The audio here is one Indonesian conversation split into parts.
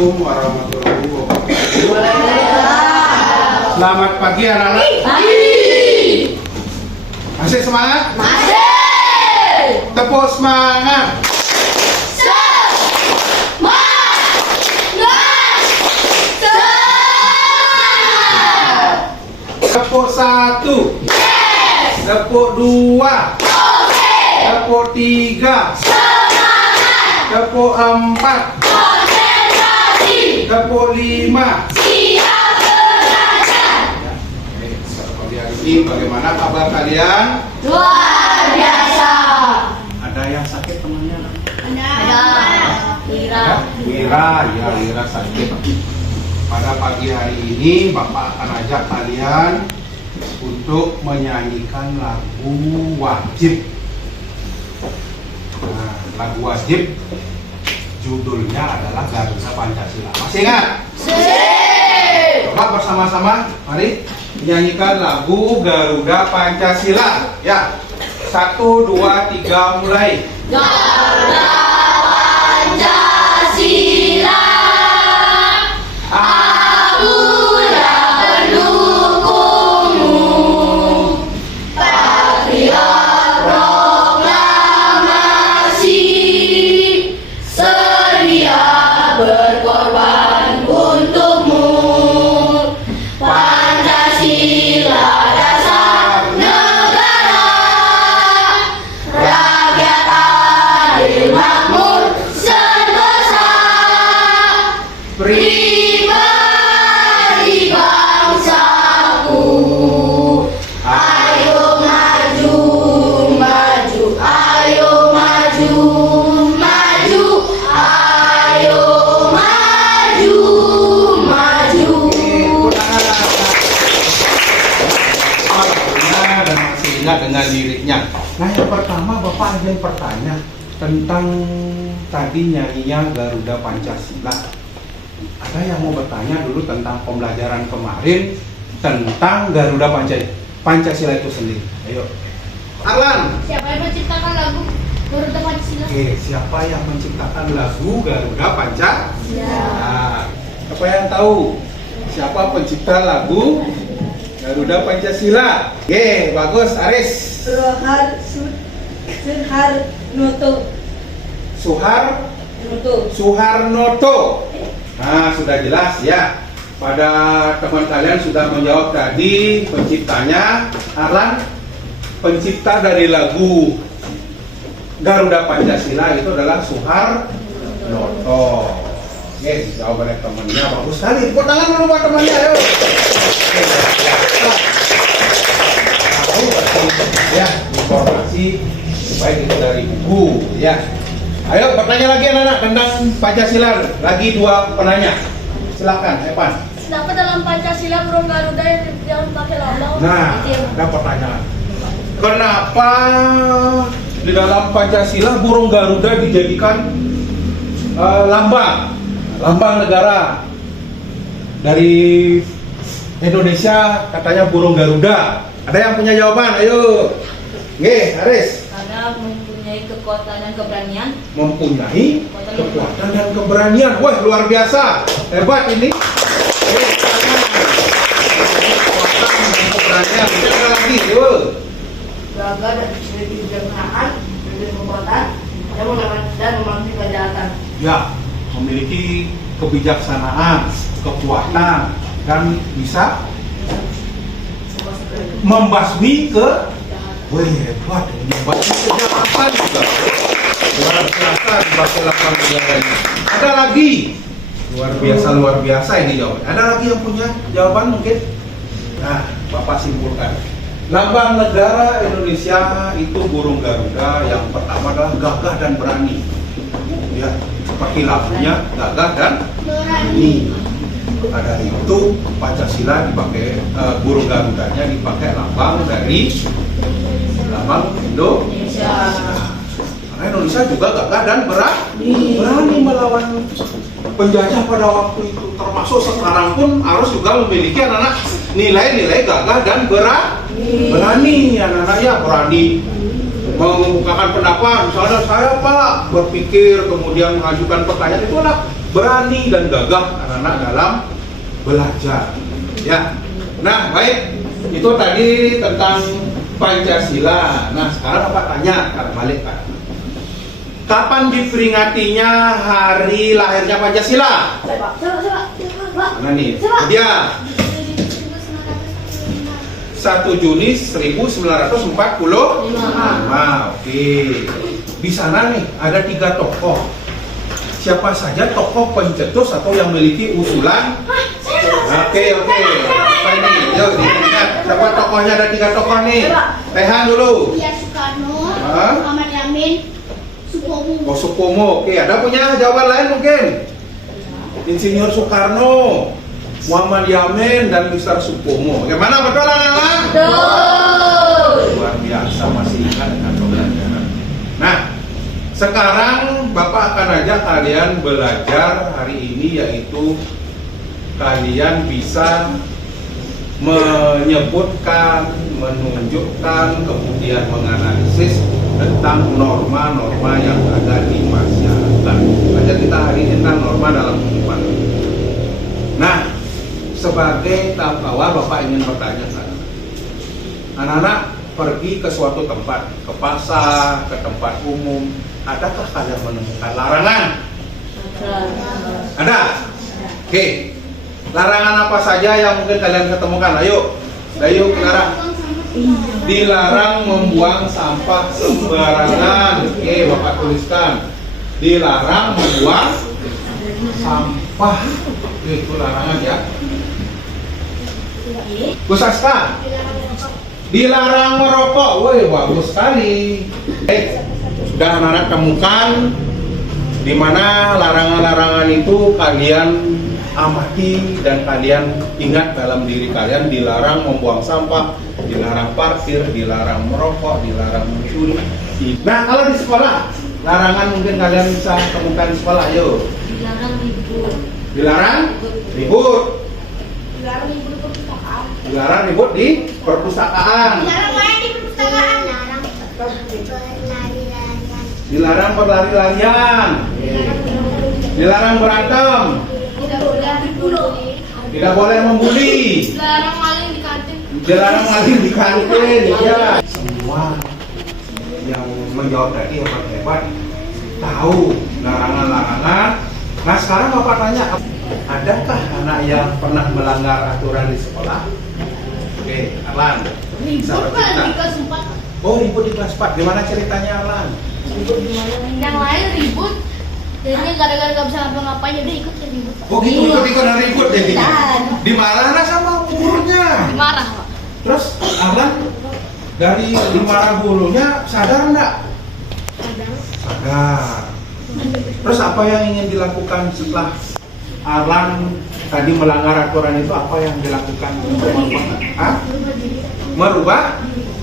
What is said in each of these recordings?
Assalamualaikum warahmatullahi wabarakatuh. Selamat pagi anak-anak. Masih semangat? Masih. Tepuk semangat. Tepuk satu. Yes. Tepuk dua. Oke. Tepuk tiga. Semangat. Tepuk empat. Konsentrasi. Tepuk lima. Siap belajar. Pagi hari ini bagaimana kabar kalian? Luar biasa. Ada yang sakit temannya? Ada. Wira. Wira sakit. Pada pagi hari ini Bapak akan ajak kalian untuk menyanyikan lagu wajib. Nah, lagu wajib judulnya adalah Garuda Pancasila. Masih ingat? Coba bersama-sama, mari menyanyikan lagu Garuda Pancasila. Ya, 1, 2, 3, mulai. Garuda Pancasila. Aku yang mendukungmu, patriot proklamasi, sedia berkorban untukmu. Pancasila dasar negara, rakyat adil makmur sentosa. Pribadi bangsaku, ayo maju, maju, ayo maju, maju, ayo maju, maju. Dan masih ingat dengan liriknya. Nah, yang pertama Bapak ingin bertanya tentang tadi nyanyinya Garuda Pancasila. Ada yang mau bertanya dulu tentang pembelajaran kemarin tentang Garuda Pancasila itu sendiri. Ayo, Arlan. Siapa yang menciptakan lagu Garuda Pancasila? Oke, siapa yang menciptakan lagu Garuda Pancasila? Nah, siapa yang tahu siapa pencipta lagu Garuda Pancasila? Oke, bagus, Aris. Suharnoto. Nah, sudah jelas ya. Pada teman kalian sudah menjawab tadi penciptanya. Arlan, pencipta dari lagu Garuda Pancasila itu adalah Suharnoto. Oke, dijawab oleh temannya, bagus sekali. Tepuk tangan dulu buat temannya, ayo. Ya, informasi baik itu dari buku ya. Ayo bertanya lagi anak-anak tentang Pancasila. Lagi dua penanya. Silakan, Evan. Kenapa dalam Pancasila burung Garuda yang pakai lambang? Nah, ada pertanyaan. Kenapa di dalam Pancasila burung Garuda dijadikan lambang negara? Dari Indonesia katanya burung Garuda. Ada yang punya jawaban? Ayo. Oke, Aris. Karena mempunyai kekuatan dan keberanian. Mempunyai kekuatan dan keberanian. Wah, luar biasa. Hebat ini. Kekuatan dan keberanian. Ada lagi, yuk. Gagah dan kebijaksanaan, memiliki kekuatan, dan memiliki kejahatan. Ya, memiliki kebijaksanaan, kekuatan, dan bisa membasmi ke. Wih, hebat ini. Membasmi kejahatan juga. Luar biasa dipakai 8 negara ini. Ada lagi. Luar biasa ini jawaban. Ada lagi yang punya jawaban mungkin? Nah, Bapak simpulkan. Lambang negara Indonesia itu burung Garuda. Yang pertama adalah gagah dan berani. Ya, seperti lagunya gagah dan berani. Ada itu Pancasila dipakai burung Garudanya dipakai lambang dari lambang Indonesia. Karena Indonesia juga gagah dan berani melawan penjajah pada waktu itu. Termasuk sekarang pun harus juga memiliki anak-anak nilai-nilai gagah dan berani. Anak-anak ya berani mengemukakan pendapat. Misalnya saya Pak berpikir kemudian mengajukan pertanyaan, itu adalah berani dan gagah anak-anak dalam belajar. Ya. Nah, baik. Itu tadi tentang Pancasila. Nah, sekarang Bapak tanya, balik Pak. Kapan diperingatinya hari lahirnya Pancasila? Coba. Mana nih? Dia 1 Juni 1945. Oke. Di sana nih ada 3 tokoh. Siapa saja tokoh pencetus atau yang memiliki usulan? Oke. Apa ini? Yuk diingat. Siapa tokohnya? Ada 3 tokoh nih. Tehan dulu. Iya, Soekarno, Hah? Muhammad Yamin, Supomo. Oh, Supomo. Oke, ada punya jawaban lain mungkin? Insinyur Soekarno, Muhammad Yamin, dan Mr. Supomo. Bagaimana, betul anak-anak? Luar biasa, masih ingat dengan pembelajaran. Nah, sekarang Bapak akan ajak kalian belajar hari ini, yaitu kalian bisa menyebutkan, menunjukkan, kemudian menganalisis tentang norma-norma yang ada di masyarakat. Belajar kita hari ini tentang norma dalam kehidupan. Nah, sebagai tahap awal Bapak ingin bertanya, anak-anak pergi ke suatu tempat, ke pasar, ke tempat umum, adakah kalian menemukan larangan? Ada? Oke. Larangan apa saja yang mungkin kalian ketemukan? Ayo, Clara. Dilarang membuang sampah sembarangan. Oke, Bapak tuliskan. Dilarang membuang sampah. Oke, itu larangan ya. Bu Saska. Dilarang merokok. Woi, bagus sekali. Sudah anak-anak temukan di mana larangan-larangan itu kalian amati dan kalian ingat dalam diri kalian. Dilarang membuang sampah, dilarang parkir, dilarang merokok, dilarang mencuri. Nah, kalau di sekolah, larangan mungkin kalian bisa temukan di sekolah. Ayo. Dilarang ribut. Dilarang ribut. Dilarang ribut di perpustakaan. Dilarang ribut di perpustakaan. Dilarang main di perpustakaan. Dilarang berlari-larian. Dilarang berantem. Tidak boleh dibully. Tidak boleh membuli. Dilarang maling di kantin. Dilarang maling di kantin. Ya. Semua yang menjawab tadi hebat-hebat tahu larangan-larangan. Nah, sekarang Bapak tanya, adakah anak yang pernah melanggar aturan di sekolah? Oke, Arlan. Ribut kan di kelas 4. Oh, ribut di kelas 4. Gimana ceritanya, Arlan? Yang lain ribut. Jadinya gara-gara gak bisa ngapa-ngapain jadi ikut ribut. Oh gitu, ikut-ikutan ribut jadinya. Dimarah sama gurunya. Marah, Pak. Terus Arlan dari dimarah gurunya sadar enggak? Sadar. Terus apa yang ingin dilakukan setelah Arlan tadi melanggar aturan itu? Apa yang dilakukan untuk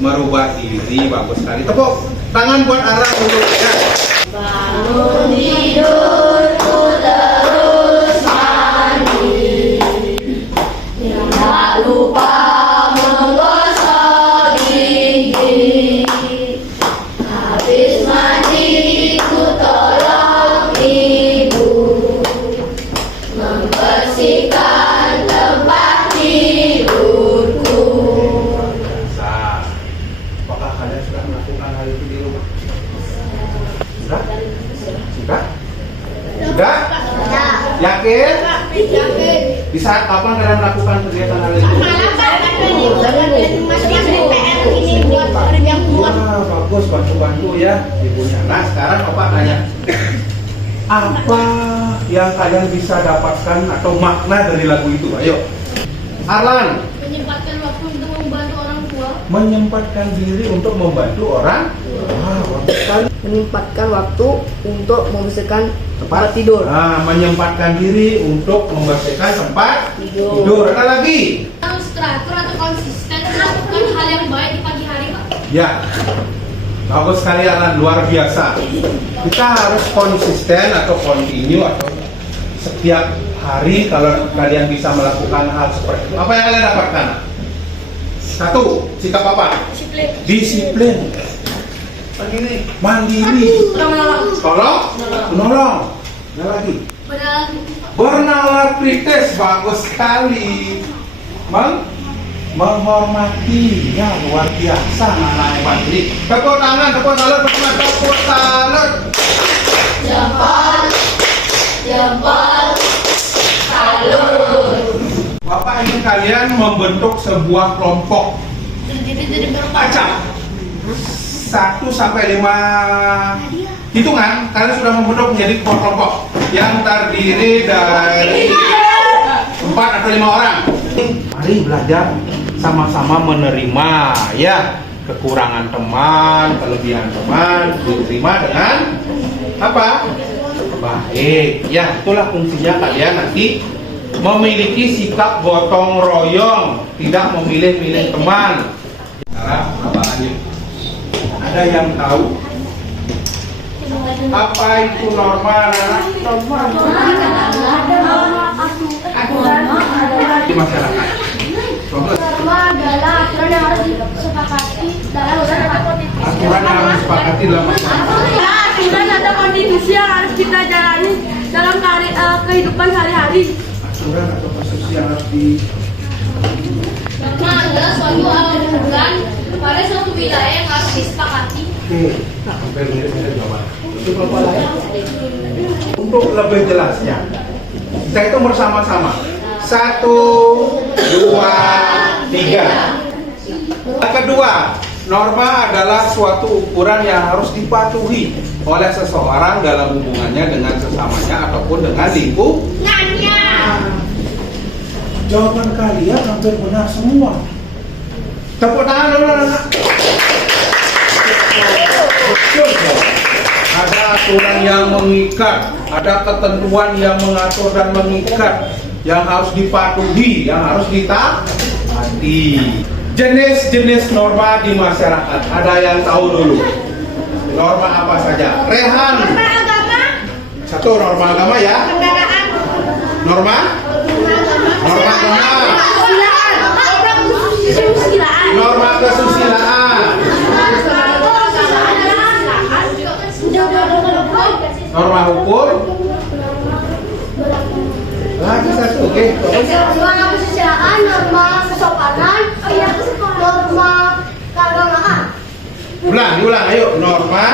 merubah diri. Bagus sekali. Tepuk tangan buat Arlan dulu ya. Bangun tidurku terus mandi, tidak lupa menggosok gigi. Habis mandi ku tolong ibu membersihkan tempat tidurku. Biasa. Apakah kalian sudah melakukan hal itu di rumah? Sudah? Yakin? Di saat kapan kalian melakukan kegiatan hal itu? Wah, bagus, bantu-bantu ya ibunya. Nah, sekarang Bapak tanya, apa yang kalian bisa dapatkan atau makna dari lagu itu? Ayo, Arlan. Menyempatkan waktu untuk membantu orang tua. Menyempatkan diri untuk membantu orang. Wah, bagus sekali. Menyempatkan waktu untuk membersihkan tempat tidur. Nah, menyempatkan diri untuk membersihkan tempat tidur. Ada lagi? Harus teratur atau konsisten melakukan hal yang baik di pagi hari, Pak. Ya, bagus sekali Arlan, luar biasa. Kita harus konsisten atau continue atau setiap hari kalau kalian bisa melakukan hal seperti itu. Apa yang kalian dapatkan? Satu, sikap apa? Disiplin. Begini, mandiri. Tolong, menolong. Ada lagi. Padahal Bernalar kritis, bagus sekali. Menghormati, ya luar biasa anak hebat ini. Tepuk tangan, tepuk tangan, tepuk tangan. jempol, jempol, salut. Bapak ingin kalian membentuk sebuah kelompok. Jadi Acak 1 sampai 5 hitungan, kalian sudah membentuk menjadi kelompok yang terdiri dari 4 atau 5 orang. Mari belajar sama-sama menerima ya kekurangan teman, kelebihan teman, diterima dengan apa? Baik. Ya, itulah fungsinya kalian nanti memiliki sikap gotong royong, tidak memilih-milih teman. Sekarang apa aja? Ada yang tahu apa itu norma di masyarakat? Contoh, Norma adalah aturan yang harus disepakati dalam aturan yang harus disepakati dalam masyarakat. Aturan atau konstitusi yang harus kita jalani dalam kehidupan sehari-hari. Aturan atau konstitusi yang harus di Norma adalah suatu aturan pada suatu wilayah yang harus disepakati. Oke, hampir mirip-mirip jawaban. Itu kelompok lain. Untuk lebih jelasnya, kita itu bersama-sama. 1, 2, 3. Yang kedua, norma adalah suatu ukuran yang harus dipatuhi oleh seseorang dalam hubungannya dengan sesamanya ataupun dengan lingkungannya. Jawaban kalian hampir benar semua. Tepuk tangan dulu anak. Ada aturan yang mengikat, ada ketentuan yang mengatur dan mengikat, yang harus dipatuhi, yang harus ditaati. Jenis-jenis norma di masyarakat, ada yang tahu dulu? Norma apa saja? Rehan. Norma agama, Satu, norma agama ya. kendaraan, Norma? Norma agama. kesusilaan, Norma kesusilaan. Norma hukum. Lagi satu, oke. Norma kesusilaan, norma kesopanan, norma keagamaan. Diulang, ayo. Norma.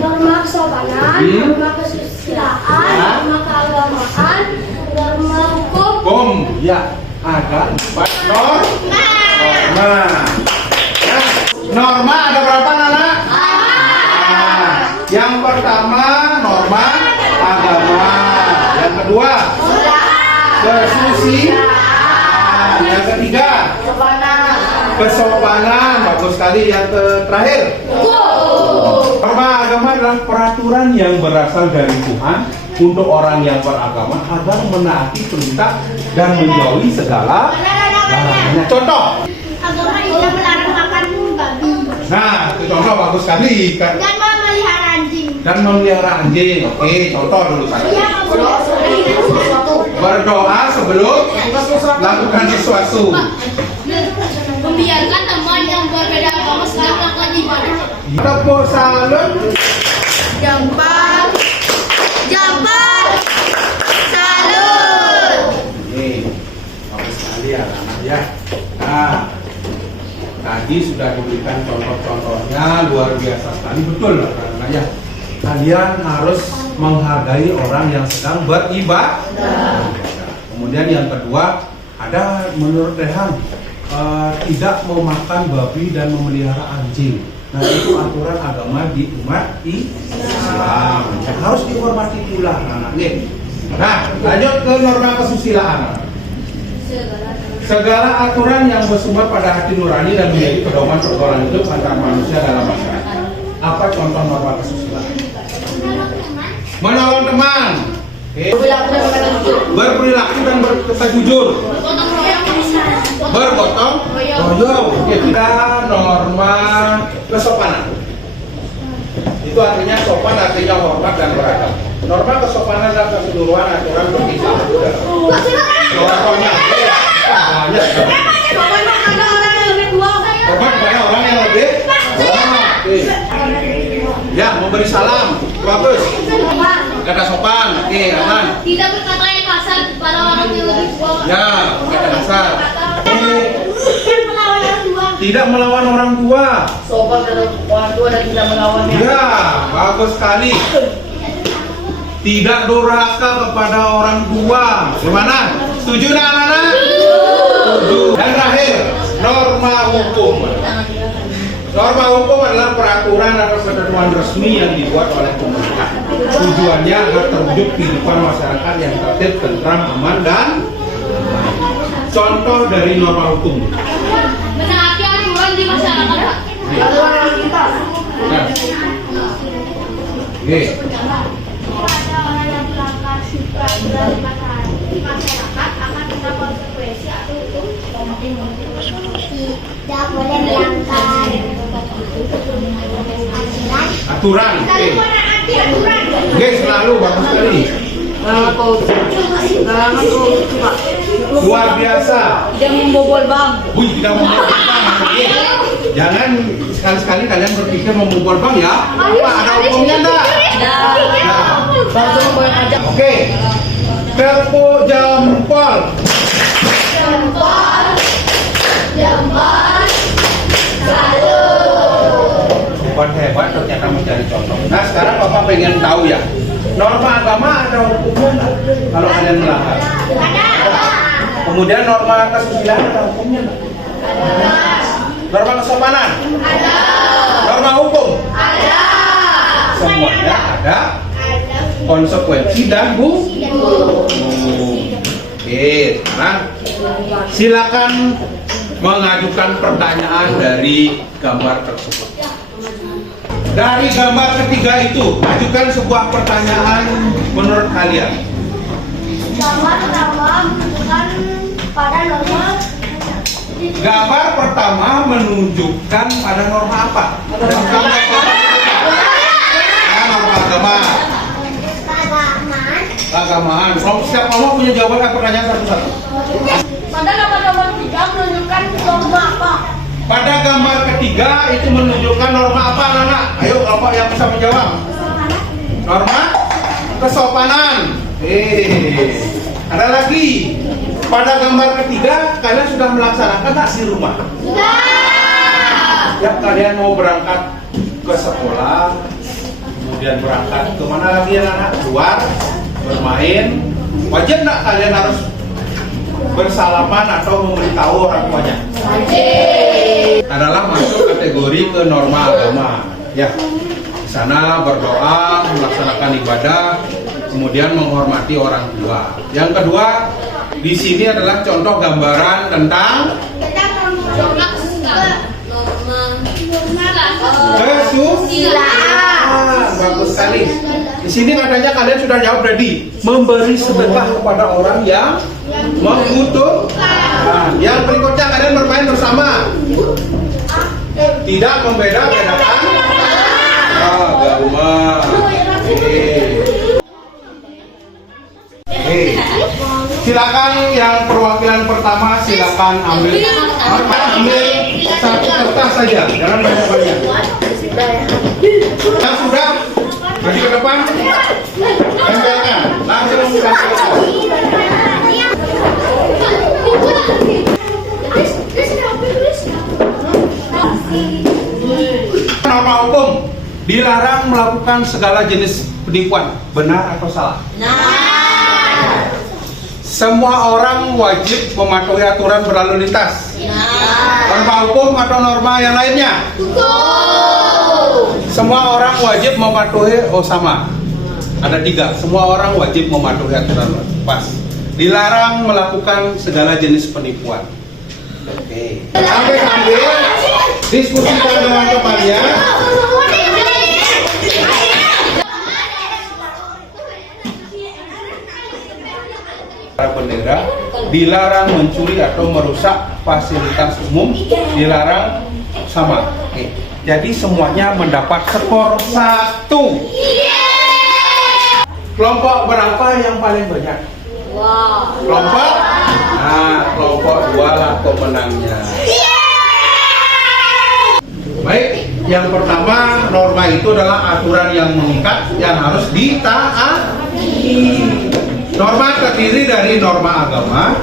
Norma kesopanan, norma kesusilaan, norma keagamaan, norma hukum. Bom, ya. Ada 4 norma. Nah, norma ada berapa, Nana? Yang pertama norma agama, yang kedua kesusilaan, yang ketiga kesopanan, bagus sekali. Yang terakhir norma agama adalah peraturan yang berasal dari Tuhan untuk orang yang beragama agar menaati perintah dan menjauhi segala larangannya. Contoh. Agama tidak melarang makan babi Nah, itu contoh bagus sekali. dan memelihara anjing. Dan memelihara anjing. Oke, contoh dulu saya. Berdoa sebelum lakukan sesuatu. Membiarkan teman yang berbeda agama sedang melakukan ibadah. Tepuk salut. jempol, jempol, salut. Ini bagus sekali ya, anak ya. Nah, tadi sudah diberikan contoh-contohnya luar biasa sekali, betul lah karena ya. Kalian harus menghargai orang yang sedang beribadah. Kemudian yang kedua, ada menurut Rehan tidak memakan babi dan memelihara anjing. Nah, itu aturan agama di umat Islam yang harus dihormati pula, anak-anak. Nah, lanjut ke norma kesusilaan. Segala aturan yang bersumber pada hati nurani dan menjadi pedoman pergaulan hidup antar manusia dalam masyarakat. Apa contoh norma kesusilaan? Menolong teman. Oke. Berperilaku dan berkata jujur. Bergotong royong. Kita norma kesopanan. Itu artinya sopan, artinya hormat dan beragam. Norma kesopanan dan keseluruhan aturan berkisah. Contohnya banyak. Hormat pada orang yang lebih tua. Hormat pada orang yang lebih. Ya, memberi salam. Bagus. Kata sopan. Oke, karena Ya, pakai dasar. Tidak melawan orang tua. Sopan terhadap orang tua dan tidak melawannya. Ya, bagus sekali. Tidak durhaka kepada orang tua. Gimana? Setuju nak anak-anak? Setuju. Dan terakhir, norma hukum. Norma hukum adalah peraturan atau ketentuan resmi yang dibuat oleh pemerintah. Tujuannya agar terwujud kehidupan masyarakat yang tertib, tentram, aman, dan contoh dari norma hukum. Menaati aturan di masyarakat, Pak. Aturan lalu lintas. Nah. Oke. Kepada orang yang melanggar peraturan di masyarakat akan kena konsekuensi atau hukum. Tidak boleh melanggar Aturan. Oke. Menaati aturan. Oke, selalu bagus sekali. Larangan kau suka. Luar biasa. Tidak membobol bank. Wih, tidak membobol bank. Oke. Jangan sekali-sekali kalian berpikir membobol bank ya. Pak, ada hukumnya enggak? Nah. Langsung membayar pajak. Oke. Tepuk jempol. Bukan hebat ternyata mencari contoh. Nah, sekarang Bapak pengen tahu ya. Norma agama ada hukumnya enggak? Kalau kalian melanggar. Kemudian norma kesusilaan ada hukumnya enggak? Norma kesopanan? Ada. Norma hukum? Ada. Semuanya ada konsekuensi dan hukum. Oke, sekarang silakan mengajukan pertanyaan dari gambar tersebut. Dari gambar ketiga itu, ajukan sebuah pertanyaan menurut kalian. Gambar pertama menunjukkan pada norma. Gambar pertama menunjukkan pada norma apa? Norma agama. Keagamaan. Kalau setiap kamu punya jawaban pertanyaan satu-satu. Pada gambar tiga menunjukkan norma apa? Pada gambar ketiga itu menunjukkan norma apa, anak-anak? Ayo, kelompok yang bisa menjawab. Norma kesopanan. Ada lagi. Pada gambar ketiga kalian sudah melaksanakan tak di rumah? Sudah. Ya, kalian mau berangkat ke sekolah, kemudian berangkat ke mana lagi anak-anak? Keluar, bermain. Wajib nggak kalian harus bersalaman atau memberitahu orang tuanya? Adalah masuk kategori ke norma agama. Ya, di sana berdoa, melaksanakan ibadah, kemudian menghormati orang tua. Yang kedua, di sini adalah contoh gambaran tentang kesusilaan. Bagus sekali. Di sini katanya kalian sudah jawab tadi, memberi sedekah kepada orang yang membutuhkan. Yang berikutnya kalian bermain bersama, tidak membeda-bedakan agama. Silakan yang perwakilan pertama silakan ambil satu kertas saja, jangan banyak-banyak. Yang sudah maju ke depan, tempelkan langsung tempelkan. Norma hukum dilarang melakukan segala jenis penipuan, benar atau salah? Semua orang wajib mematuhi aturan berlalu lintas. Norma hukum atau norma yang lainnya? Semua orang wajib mematuhi, sama. Ada 3. Semua orang wajib mematuhi aturan. Pas. Dilarang melakukan segala jenis penipuan. Oke. Sambil diskusikan dengan temannya. Bendera dilarang mencuri atau merusak fasilitas umum, dilarang sama. Oke. Jadi semuanya mendapat skor 1. Kelompok berapa yang paling banyak? Kelompok? Nah, kelompok 2 lah pemenangnya. Baik, yang pertama norma itu adalah aturan yang mengikat yang harus ditaati. Norma terdiri dari norma agama,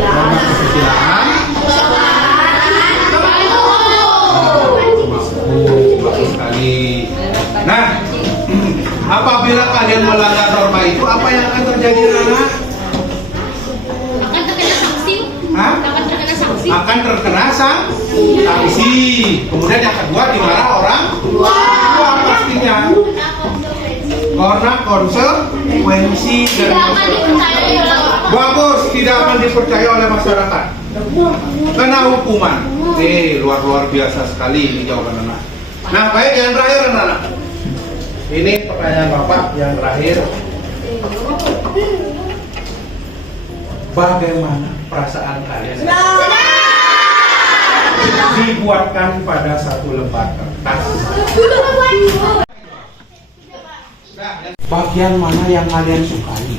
norma kesusilaan. Bagus sekali. Nah, apabila kalian melanggar norma itu, apa yang akan terjadi, anak? Akan terkena sanksi. Hah? Akan terkena sanksi. Akan terkena sanksi. Kemudian yang kedua, dimarah orang tua pastinya. Karena konsekuensi dari Tidak akan dipercayai oleh orang. bagus, tidak akan dipercaya oleh masyarakat. Kena hukuman. Luar biasa sekali ini jawaban anak. Nah, baik, yang terakhir anak-anak. Ini pertanyaan Bapak yang terakhir. Bagaimana perasaan kalian dibuatkan pada satu lembar kertas? Bagian mana yang kalian sukai?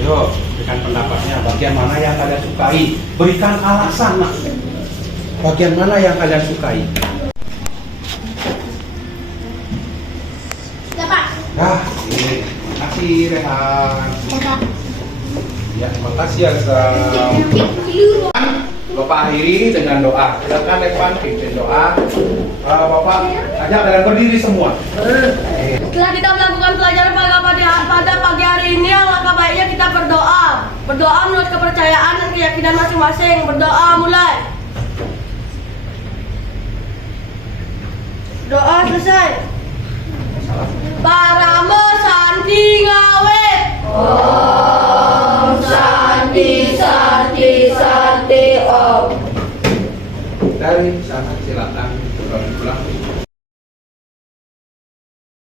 Yuk, berikan pendapatnya. Bagian mana yang kalian sukai? Berikan alasan. Nak. Bagian mana yang kalian sukai? Nah, ini. Terima kasih, Rehan. Ya, terima kasih ya, Zam. Bapak akhiri dengan doa. Silakan Evan pimpin doa. Bapak ajak kalian berdiri semua. Setelah kita melakukan pelajaran pada pagi hari ini, alangkah baiknya kita berdoa. Berdoa menurut kepercayaan dan keyakinan masing-masing. Berdoa mulai. Doa selesai. Paramo Santi Ngawit. Om Santi Santi Santi Om. Dari sana silakan pulang.